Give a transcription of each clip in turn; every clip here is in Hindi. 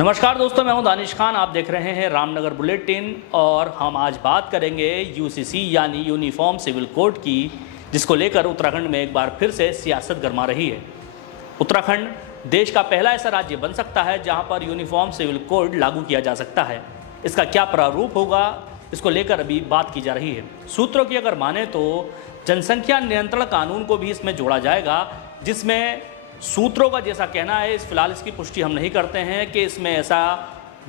नमस्कार दोस्तों, मैं हूं दानिश खान। आप देख रहे हैं रामनगर बुलेटिन और हम आज बात करेंगे यूसीसी यानी यूनिफॉर्म सिविल कोड की, जिसको लेकर उत्तराखंड में एक बार फिर से सियासत गरमा रही है। उत्तराखंड देश का पहला ऐसा राज्य बन सकता है जहां पर यूनिफॉर्म सिविल कोड लागू किया जा सकता है। इसका क्या प्रारूप होगा, इसको लेकर अभी बात की जा रही है। सूत्रों की अगर माने तो जनसंख्या नियंत्रण कानून को भी इसमें जोड़ा जाएगा, जिसमें सूत्रों का जैसा कहना है, फिलहाल इसकी पुष्टि हम नहीं करते हैं कि इसमें ऐसा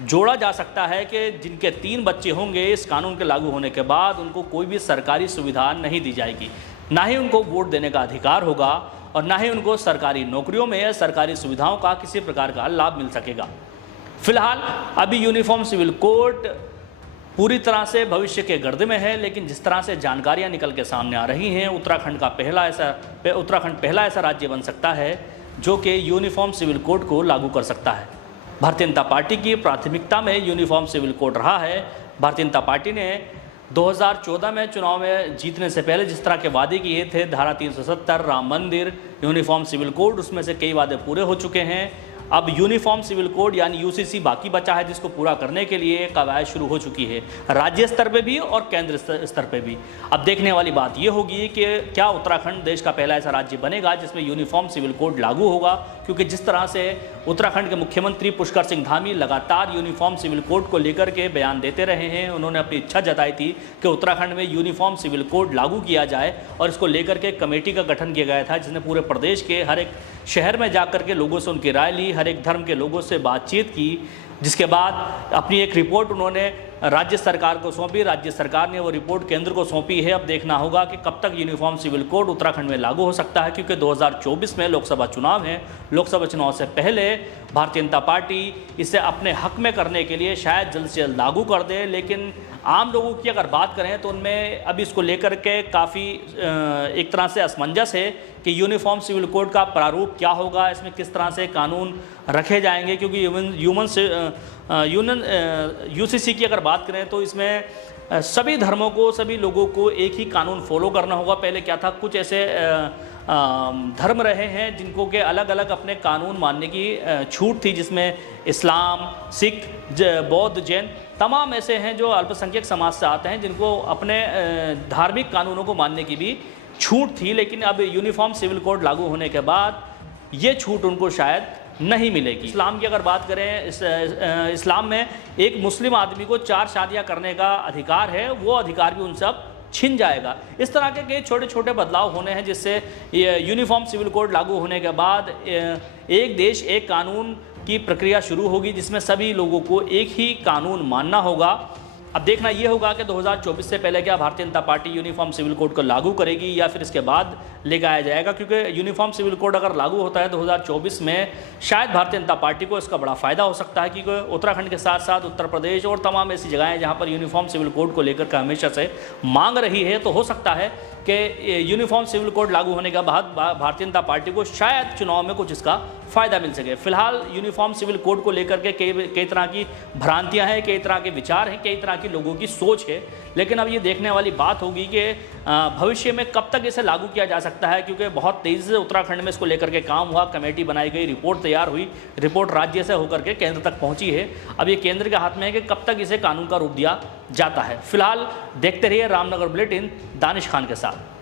जोड़ा जा सकता है कि जिनके 3 बच्चे होंगे इस कानून के लागू होने के बाद उनको कोई भी सरकारी सुविधा नहीं दी जाएगी, ना ही उनको वोट देने का अधिकार होगा और ना ही उनको सरकारी नौकरियों में या सरकारी सुविधाओं का किसी प्रकार का लाभ मिल सकेगा। फिलहाल अभी यूनिफॉर्म सिविल कोड पूरी तरह से भविष्य के गर्द में है, लेकिन जिस तरह से जानकारियां निकल के सामने आ रही हैं, उत्तराखंड पहला ऐसा राज्य बन सकता है जो कि यूनिफॉर्म सिविल कोड को लागू कर सकता है। भारतीय जनता पार्टी की प्राथमिकता में यूनिफॉर्म सिविल कोड रहा है। भारतीय जनता पार्टी ने 2014 में चुनाव में जीतने से पहले जिस तरह के वादे किए थे, धारा 370, राम मंदिर, यूनिफॉर्म सिविल कोड, उसमें से कई वादे पूरे हो चुके हैं। अब यूनिफॉर्म सिविल कोड यानी यूसीसी बाकी बचा है, जिसको पूरा करने के लिए कवायद शुरू हो चुकी है, राज्य स्तर पे भी और केंद्र स्तर पे भी। अब देखने वाली बात ये होगी कि क्या उत्तराखंड देश का पहला ऐसा राज्य बनेगा जिसमें यूनिफॉर्म सिविल कोड लागू होगा, क्योंकि जिस तरह से उत्तराखंड के मुख्यमंत्री पुष्कर सिंह धामी लगातार यूनिफॉर्म सिविल कोड को लेकर के बयान देते रहे हैं। उन्होंने अपनी इच्छा जताई थी कि उत्तराखंड में यूनिफॉर्म सिविल कोड लागू किया जाए और इसको लेकर के कमेटी का गठन किया गया था, जिसने पूरे प्रदेश के हर एक शहर में जाकर के लोगों से उनकी राय ली, हर एक धर्म के लोगों से बातचीत की, जिसके बाद अपनी एक रिपोर्ट उन्होंने राज्य सरकार को सौंपी। राज्य सरकार ने वो रिपोर्ट केंद्र को सौंपी है। अब देखना होगा कि कब तक यूनिफॉर्म सिविल कोड उत्तराखंड में लागू हो सकता है, क्योंकि 2024 में लोकसभा चुनाव है। लोकसभा चुनाव से पहले भारतीय जनता पार्टी इसे अपने हक में करने के लिए शायद जल्द से जल्द लागू कर दे, लेकिन आम लोगों की अगर बात करें तो उनमें अभी इसको लेकर के काफ़ी एक तरह से असमंजस है कि यूनिफॉर्म सिविल कोड का प्रारूप क्या होगा, इसमें किस तरह से कानून रखे जाएंगे, क्योंकि यूसीसी की अगर बात करें तो इसमें सभी धर्मों को, सभी लोगों को एक ही कानून फॉलो करना होगा। पहले क्या था, कुछ ऐसे धर्म रहे हैं जिनको के अलग अलग अपने कानून मानने की छूट थी, जिसमें इस्लाम, सिख, बौद्ध, जैन तमाम ऐसे हैं जो अल्पसंख्यक समाज से आते हैं, जिनको अपने धार्मिक कानूनों को मानने की भी छूट थी। लेकिन अब यूनिफॉर्म सिविल कोड लागू होने के बाद ये छूट उनको शायद नहीं मिलेगी। इस्लाम की अगर बात करें, इस्लाम में एक मुस्लिम आदमी को 4 शादियां करने का अधिकार है, वो अधिकार भी उन सब छिन जाएगा। इस तरह के कई छोटे छोटे बदलाव होने हैं, जिससे यूनिफॉर्म सिविल कोड लागू होने के बाद एक देश एक कानून की प्रक्रिया शुरू होगी, जिसमें सभी लोगों को एक ही कानून मानना होगा। अब देखना यह होगा कि 2024 से पहले क्या Bharatiya Janata party uniform civil code को लागू करेगी या फिर इसके बाद लेकर आया जाएगा, क्योंकि यूनिफॉर्म सिविल कोड अगर लागू होता है 2024 में, शायद भारतीय जनता पार्टी को इसका बड़ा फायदा हो सकता है, क्योंकि उत्तराखंड के साथ साथ उत्तर प्रदेश और तमाम ऐसी जगहें जहां पर यूनिफॉर्म सिविल कोड को लेकर हमेशा से मांग रही है, तो हो सकता है कि यूनिफॉर्म सिविल कोड लागू होने के बाद भारतीय जनता पार्टी को शायद चुनाव में कुछ इसका फ़ायदा मिल सके। फिलहाल यूनिफॉर्म सिविल कोड को लेकर के कई तरह की भ्रांतियां हैं, कई तरह के विचार हैं, कई तरह की लोगों की सोच है, लेकिन अब ये देखने वाली बात होगी कि भविष्य में कब तक इसे लागू किया जा सकता है, क्योंकि बहुत तेज़ी से उत्तराखंड में इसको लेकर के काम हुआ, कमेटी बनाई गई, रिपोर्ट तैयार हुई, रिपोर्ट राज्य से होकर के केंद्र तक पहुंची है। अब ये केंद्र के हाथ में है कि कब तक इसे कानून का रूप दिया जाता है। फिलहाल देखते रहिए रामनगर बुलेटिन दानिश खान के साथ।